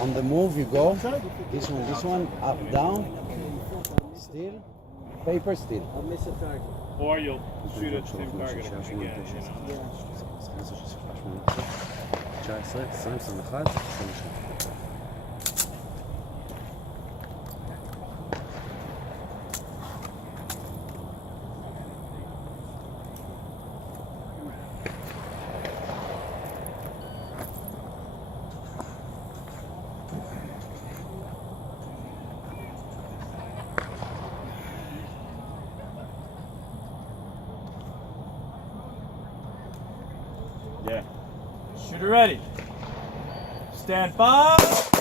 On the move you go. This one, up, down, still, paper, still. I'll miss a target. Or you'll shoot at the same target again. You know? 19, 20, 21, 22. Yeah. Shooter ready. Stand by.